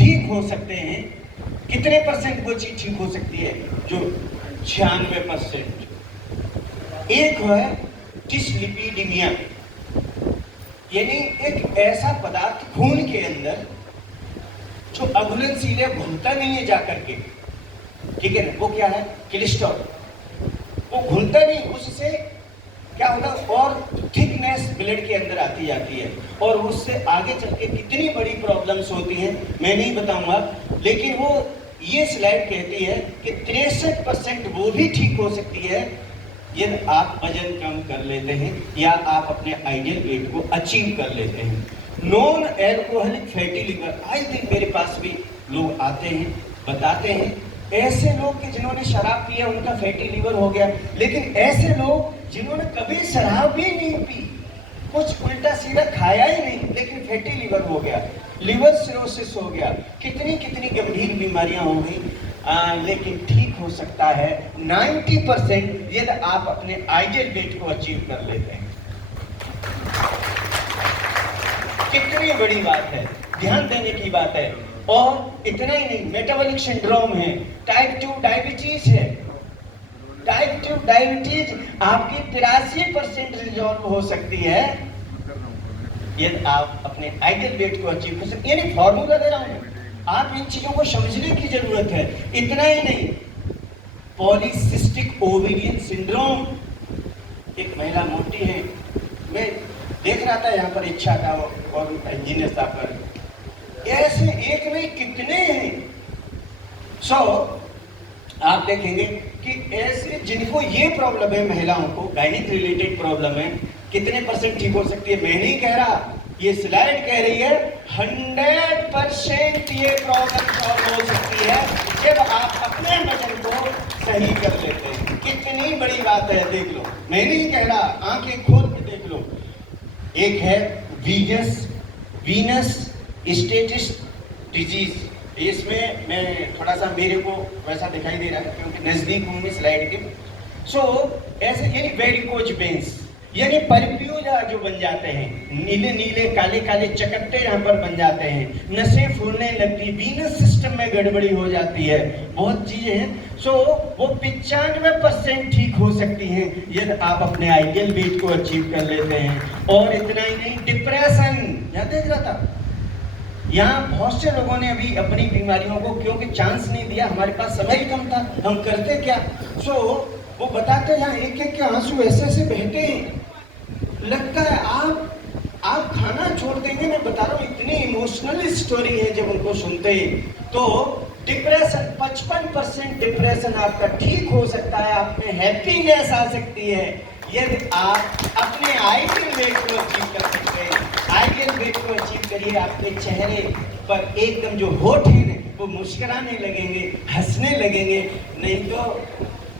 ठीक हो सकते हैं, कितने परसेंट वो चीज ठीक हो सकती है? जो 96%। एक है डिसलिपिडीमिया, यानी एक ऐसा पदार्थ खून के अंदर जो अघुलनशील है, घुलता नहीं है जाकर के, ठीक है ना? वो क्या है? कोलेस्ट्रॉल। वो घुलता नहीं, उससे क्या होता है? और थिकनेस ब्लड के अंदर आती जाती है, और उससे आगे चल के कितनी बड़ी प्रॉब्लम्स होती हैं मैं नहीं बताऊंगा। लेकिन वो ये स्लाइड कहती है कि 63% वो भी ठीक हो सकती है यदि आप वजन कम कर लेते हैं या आप अपने आइडियल वेट को अचीव कर लेते हैं। Non alcoholic fatty liver, I think मेरे पास भी लोग आते हैं, बताते हैं ऐसे लोग कि जिन्होंने शराब पिया उनका फैटी लिवर हो गया, लेकिन ऐसे लोग जिन्होंने कभी शराब भी नहीं पी, कुछ उल्टा सीधा खाया ही नहीं, लेकिन फैटी लिवर हो गया, लिवर सिरोसिस हो गया, कितनी कितनी गंभीर बीमारियां हो गई। लेकिन ठीक हो सकता है 90% यदि आप अपने आइडियल वेट को अचीव कर लेते हैं। कितनी बड़ी बात है, ध्यान देने की बात है। और इतना ही नहीं, मेटाबॉलिक सिंड्रोम है, टाइप 2 डायबिटीज है। टाइप 2 डायबिटीज आपकी 83% रिजॉल्व हो सकती है यदि आप अपने आइडियल वेट को अचीव कर सकते हैं। यानी फॉर्मूला दे रहा हूं, आप इन चीजों को समझने की जरूरत है। इतना ही नहीं, पॉलीसिस्टिक ओवेरियन सिंड्रोम, एक महिला मोटी है, मैं देख रहा था यहाँ पर इच्छा का और इंजीनियर साहब पर, ऐसे एक में कितने हैं। आप देखेंगे कि ऐसे जिनको ये प्रॉब्लम है, महिलाओं को गायनिक रिलेटेड प्रॉब्लम है, कितने परसेंट ठीक हो सकती है? मैं नहीं कह रहा, ये स्लाइड कह रही है 100% ये प्रॉब्लम सॉल्व हो सकती है जब आप अपने वजन को सही कर लेते हैं। कितनी बड़ी बात है, देख लो, मैं नहीं कह रहा, आंखें खोल के देख लो। एक है वीनस स्टेटिस डिजीज, इसमें मैं थोड़ा सा, मेरे को वैसा दिखाई दे रहा है क्योंकि नजदीक हूं मैं स्लाइड के। ऐसे यानी वेरिकोज वेन्स, यानी परफ्यूजा जो बन जाते हैं, नीले नीले काले काले चकत्ते यहाँ पर बन जाते हैं, नसें फूलने लगती, वीनस सिस्टम में गड़बड़ी हो जाती है, बहुत चीजें हैं। वो 95% ठीक हो सकती हैं यदि आप अपने आइडियल वेट को अचीव कर लेते हैं। और इतना ही नहीं, डिप्रेशन, यहाँ देख रहा था, यहाँ बहुत से लोगों ने अभी अपनी बीमारियों को क्योंकि चांस नहीं दिया, हमारे पास समय ही कम था, हम करते क्या? वो बताते हैं, एक एक के आंसू ऐसे ऐसे बहते हैं, लगता है आप खाना छोड़ देंगे। मैं बता रहा हूँ, इतनी इमोशनल स्टोरी है जब उनको सुनते हैं। तो डिप्रेशन, 55% डिप्रेशन आपका ठीक हो सकता है, आप में हैप्पीनेस आ सकती है यदि आप अपने आइडियल वेट को अचीव कर सकते हैं। आइडियल वेट को अचीव करिए, आपके चेहरे पर एकदम जो होठ है वो मुस्कुराने लगेंगे, हंसने लगेंगे। नहीं तो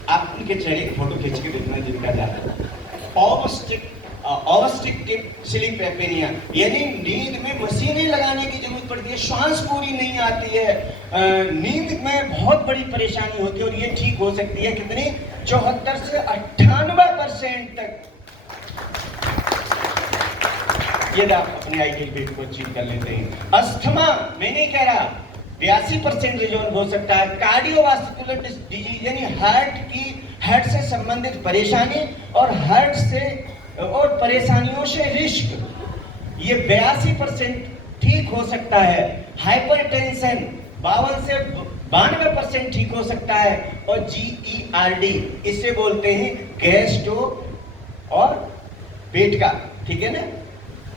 आप उनके चेहरे की फोटो खींच के देखना जिनका जाता है। ऑब्स्ट्रक्टिव स्लीप एपनिया, यानी नींद में मशीनें लगाने की जरूरत पड़ती है, श्वास पूरी नहीं आती है, नींद में बहुत बड़ी परेशानी होती है, और ये ठीक हो सकती है कितनी? 74 से 98% तक यदि आप अपने आइडियल वेट को अचीव कर लेते हैं। अस्थमा, मैं नहीं कह रहा, 82% रिजॉल्व हो सकता है। कार्डियोवास्कुलर डिजीज, यानी हार्ट से संबंधित परेशानी और हार्ट से और परेशानियों से रिस्क, ये 82% ठीक हो सकता है। हाइपरटेंशन 52 से 92% ठीक हो सकता है। और GERD, इसे बोलते हैं गैस्ट्रो और पेट का, ठीक है ना,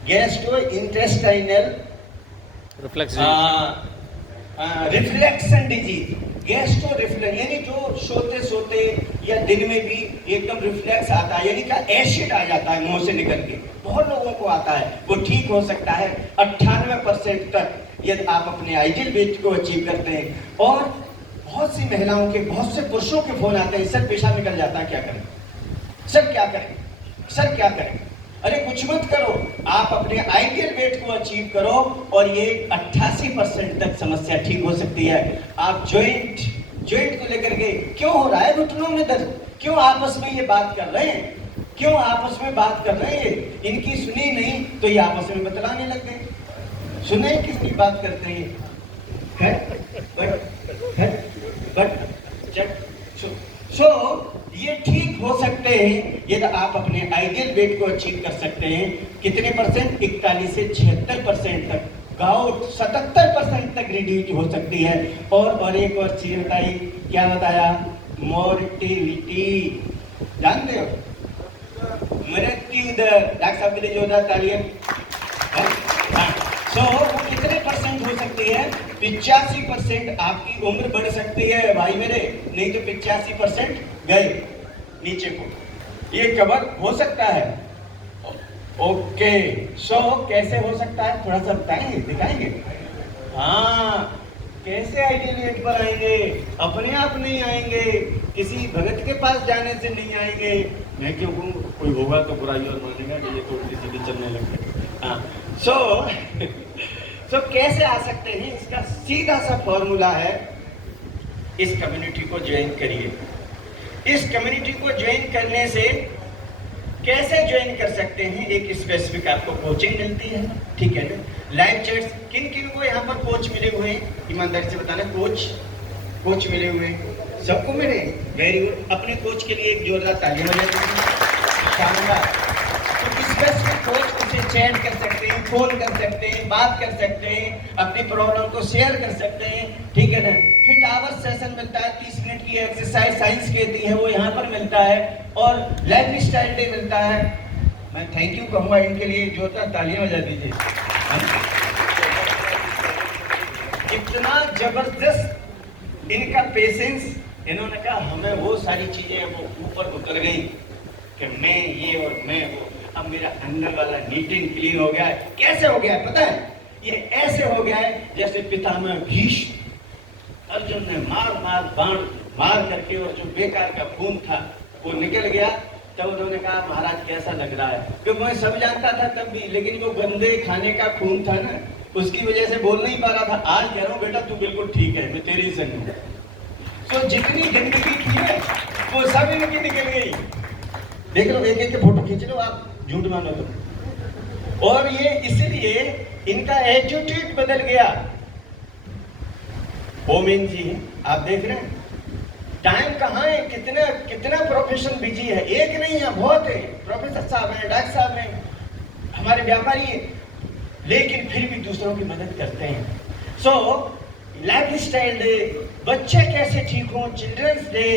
gastro intestinal reflection disease, gastro reflex, यानी जो सोते सोते या दिन में भी एकदम रिफ्लेक्स आता है, यानी क्या एसिड आ जाता है मुंह से निकल के, बहुत लोगों को आता है, वो ठीक हो सकता है 98% तक यदि आप अपने आइडियल वेट को अचीव करते हैं। और बहुत सी महिलाओं के, बहुत से पुरुषों के फोन आते हैं, सर पेशाब निकल जाता है, क्या करें सर, क्या करें सर, क्या करें? अरे कुछ मत करो, आप अपने आइडियल वेट को अचीव करो और ये 88% तक समस्या ठीक हो सकती है। आप जॉइंट को लेकर के, क्यों हो रहा है घुटनों में दर्द, क्यों आपस में ये बात कर रहे हैं, क्यों आपस में बात कर रहे हैं? इनकी सुनी नहीं तो ये आपस में बतलाने लग गए, सुने किसकी बात करते हैं? सो ये ठीक हो सकते हैं यदि आप अपने आइडियल वेट को अचीव कर सकते हैं। कितने परसेंट? 41 से 76% तक। गाउट 77% तक रिड्यूस हो सकती है। और एक और चीज बताई, क्या बताया? मोर्टिलिटी जानते हो? मृत्यु दर। डॉक्टर साहब के लिए जोरदार तालियां। वो कितने परसेंट हो सकती है? 85% आपकी उम्र बढ़ सकती है भाई मेरे, नहीं तो 85% गए नीचे को। ये कवर हो सकता है। ओके, कैसे हो सकता है थोड़ा सा बताएंगे, दिखाएंगे? हाँ, कैसे आइडियल वेट पर आएंगे? अपने आप नहीं आएंगे, किसी भगत के पास जाने से नहीं आएंगे। मैं क्यों कहूँ, कोई होगा तो बुराई और मानेगा कि ये तो उल्टी सीधी चलने लग गए। हाँ, सो कैसे आ सकते हैं? इसका सीधा सा फॉर्मूला है, इस कम्युनिटी को ज्वाइन करिए। इस कम्युनिटी को ज्वाइन करने से कैसे ज्वाइन कर सकते हैं? एक स्पेसिफिक आपको कोचिंग मिलती है, ठीक है ना? Live chats. किन किन को यहाँ पर कोच मिले हुए हैं? ईमानदारी से बताना। कोच मिले हुए हैं? सबको मिले? Very good. अपने कोच के लिए एक जोरदार तालियां बजाते शानदार। तो स्पेसिफिक कोच उसे चैट कर सकते हैं, फोन कर सकते हैं, बात कर सकते हैं, अपनी प्रॉब्लम को शेयर कर सकते हैं, ठीक है ना? फिट आवर सेशन मिलता है, 30 मिनट की एक्सरसाइज साइंस कहती है, वो यहाँ पर मिलता है। और लाइफ स्टाइल डे मिलता है। मैं थैंक यू कहूँगा इनके लिए, जोरदार तालियां बजा दीजिए। इतना जबरदस्त इनका पेशेंस। इन्होंने कहा हमें वो सारी चीजें वो ऊपर उतर गई कि मैं ये और मैं वो। अब मेरा अंदर वाला नीट एंड क्लीन हो गया है। कैसे हो गया है पता है? ये ऐसे हो गया है जैसे पितामह भीष्म अर्जुन ने बाण मार करके, और जो बेकार का खून था वो निकल गया। तब उन्होंने कहा महाराज कैसा लग रहा है? क्योंकि मैं सब जानता था तब भी, लेकिन वो गंदे खाने का खून था ना, उसकी वजह से बोल नहीं पा रहा था। आज कह रहा हूँ बेटा तू बिल्कुल ठीक है, मैं तेरी ही संग हूँ। तो जितनी गंदगी थी ना वो सब इनकी निकल गई। देख लो, एक एक फोटो खींच लो आप, झूठ मानो तो। और ये इसलिए इनका एटीट्यूड बदल गया। ओमेन जी आप देख रहे हैं टाइम कहाँ है, कितना प्रोफेशन बिजी है। एक नहीं है, बहुत है। प्रोफेसर साहब हैं, डॉक्टर साहब हैं, हमारे व्यापारी हैं, लेकिन फिर भी दूसरों की मदद करते हैं। लाइफ स्टाइल डे, बच्चे कैसे ठीक हों, चिल्ड्रंस डे,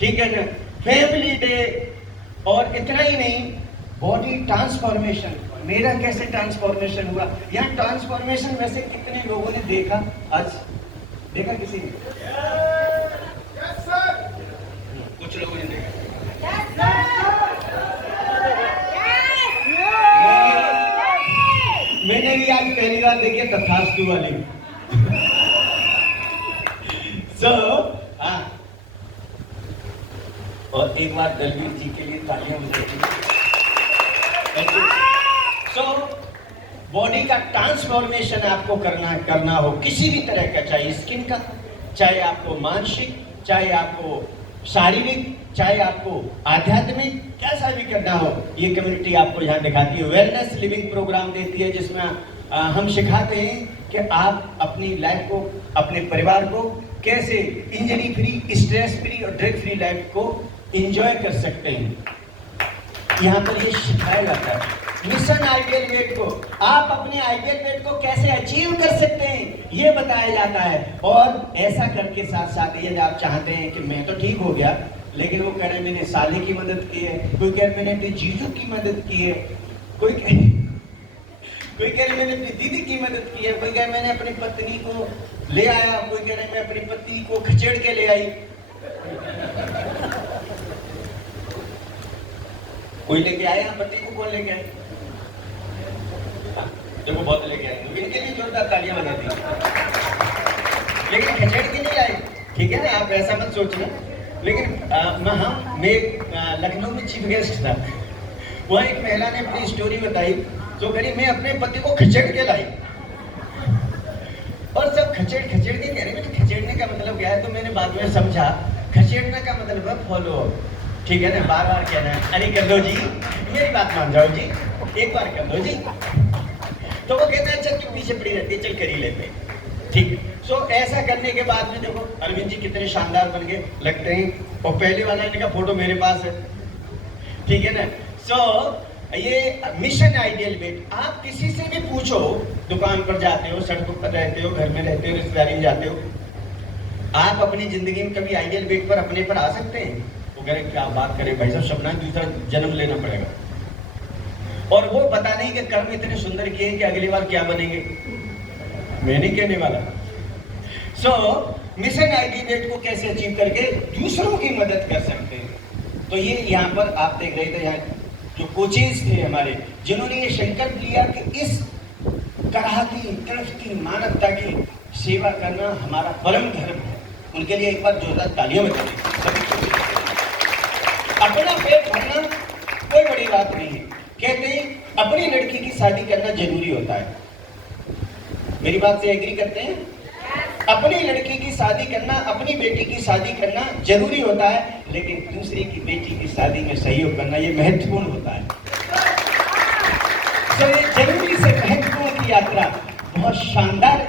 ठीक है ना, फैमिली डे, और इतना ही नहीं, बॉडी ट्रांसफॉर्मेशन। मेरा कैसे ट्रांसफॉर्मेशन हुआ? यहाँ ट्रांसफॉर्मेशन वैसे कितने लोगों ने देखा? आज देखा किसी ने? कुछ लोगों ने देखा। मैंने भी आज पहली बार देखी तथास्तु वाली। हाँ, और एक बार दलवीर जी के लिए तालियां बजाइए। बॉडी का ट्रांसफॉर्मेशन आपको करना हो किसी भी तरह का, चाहे स्किन का, चाहे आपको मानसिक, चाहे आपको शारीरिक, चाहे आपको आध्यात्मिक, कैसा भी करना हो, ये कम्युनिटी आपको यहाँ दिखाती है। वेलनेस लिविंग प्रोग्राम देती है, जिसमें हम सिखाते हैं कि आप अपनी लाइफ को, अपने परिवार को कैसे इंजरी फ्री, स्ट्रेस फ्री और ड्रग फ्री लाइफ को एंजॉय कर सकते हैं। यहाँ पर ये सिखाया जाता है। मिशन आइडियल वेट को, आप अपने आइडियल वेट को कैसे अचीव कर सकते हैं, ये बताया जाता है। और ऐसा करके साथ साथ यदि आप चाहते हैं कि मैं तो ठीक हो गया, लेकिन वो कह रहे मैंने साले की मदद की है, कोई कह रहे मैंने अपनी जीजू की मदद की है, कोई कह रहे मैंने अपनी दीदी की मदद की है, कोई कह रहे मैंने अपनी पत्नी को ले आया, कोई कह रहे मैं अपनी पत्नी को खचेड़ के ले आई, कोई लेके आया पति को, कौन लेके आए? देखो बहुत लेके आए, इनके लिए जोरदार तालियां बजा दी। लेकिन खचेड़ के नहीं लाए, ठीक है ना, आप ऐसा मत सोचना। लेकिन मैं लखनऊ में चीफ गेस्ट था, वहाँ एक महिला ने अपनी स्टोरी बताई, जो करी मैं अपने पति को खचेड़ के लाई। और सब खचेड़ के कह रहे हैं, खचेड़ने का मतलब क्या है? तो मैंने बाद में समझा, खचेड़ने का मतलब है फॉलो, ठीक है ना, बार बार कहना है, अरे कर लो जी, मेरी बात मान जाओ जी, एक बार कर लो जी। तो वो कहता है चल तू पीछे पड़ी रहती है, चल कर ही लेते, ठीक। सो ऐसा करने के बाद में देखो अरविंद जी कितने शानदार बन गए लगते हैं। और पहले वाला इनका फोटो मेरे पास है, ठीक है ना। सो ये मिशन आइडियल वेट, आप किसी से भी पूछो, दुकान पर जाते हो, सड़कों पर रहते हो, घर में रहते हो, रिश्तेदारी में जाते हो, आप अपनी जिंदगी में कभी आइडियल वेट पर अपने पर आ सकते हैं? वो कह रहे क्या बात करें भाई साहब, सपना दूसरा जन्म लेना पड़ेगा। और वो बता नहीं कि कर्म इतने सुंदर किए कि अगली बार क्या बनेंगे, मैं नहीं कहने वाला। सो मिशन आइडियल वेट को कैसे अचीव करके दूसरों की मदद कर सकते हैं। तो ये यहाँ पर आप देख रहे थे, यहाँ जो कोचेज थे हमारे, जिन्होंने ये संकल्प लिया कि इस तरह की मानवता की सेवा करना हमारा परम धर्म है, उनके लिए एक बार जोरदार तालियां बजाइए। अपना पेट भरना कोई बड़ी बात नहीं है। कहते हैं अपनी लड़की की शादी करना जरूरी होता है, मेरी बात से एग्री करते हैं? अपनी लड़की की शादी करना, अपनी बेटी की शादी करना जरूरी होता है, लेकिन दूसरे की बेटी की शादी में सहयोग करना ये महत्वपूर्ण होता है। तो ये जरूरी से महत्वपूर्ण की यात्रा बहुत शानदार,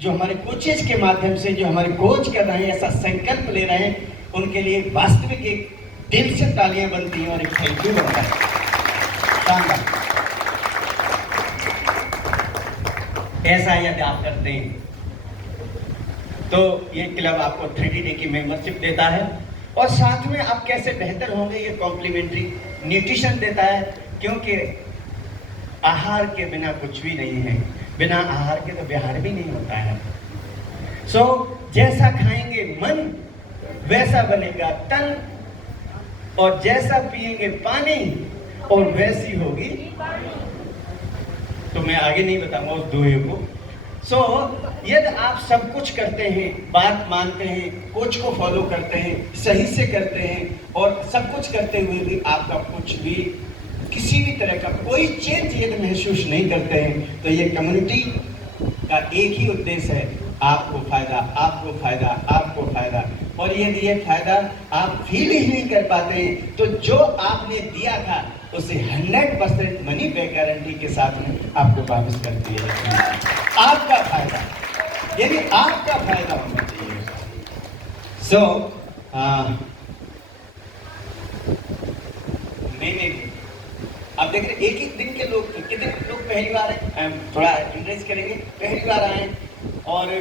जो हमारे कोचेज के माध्यम से जो हमारे कोच कर रहे हैं, ऐसा संकल्प ले रहे हैं, उनके लिए वास्तविक एक दिल से तालियां बनती हैं और एक थैंक यू बनता है। शानदार। ऐसा यदि आप करते हैं तो ये क्लब आपको 3D डे की मेंबरशिप देता है, और साथ में आप कैसे बेहतर होंगे ये कॉम्प्लीमेंट्री न्यूट्रिशन देता है, क्योंकि आहार के बिना कुछ भी नहीं है, बिना आहार के तो विहार भी नहीं होता है। सो जैसा खाएंगे मन वैसा बनेगा तन, और जैसा पिएंगे पानी और वैसी होगी, तो मैं आगे नहीं बताऊंगा उस दोहे को। सो यदि आप सब कुछ करते हैं, बात मानते हैं, कोच को फॉलो करते हैं, सही से करते हैं, और सब कुछ करते हुए भी आपका कुछ भी किसी भी तरह का कोई चेंज यदि महसूस नहीं करते हैं, तो ये कम्युनिटी का एक ही उद्देश्य है, आपको फायदा, आपको फायदा, आपको फायदा। और यदि ये फायदा आप फील ही नहीं कर पाते हैं, तो जो आपने दिया था उसे 100% मनी बैक गारंटी के साथ में आपको वापस कर दिया जाएगा। आपका फायदा, यानी आपका फायदा होना चाहिए। सो नहीं, आप देख रहे एक ही दिन के लोग, कितने लोग पहली बार हैं, थोड़ा इंटरेस्ट करेंगे, पहली बार आए और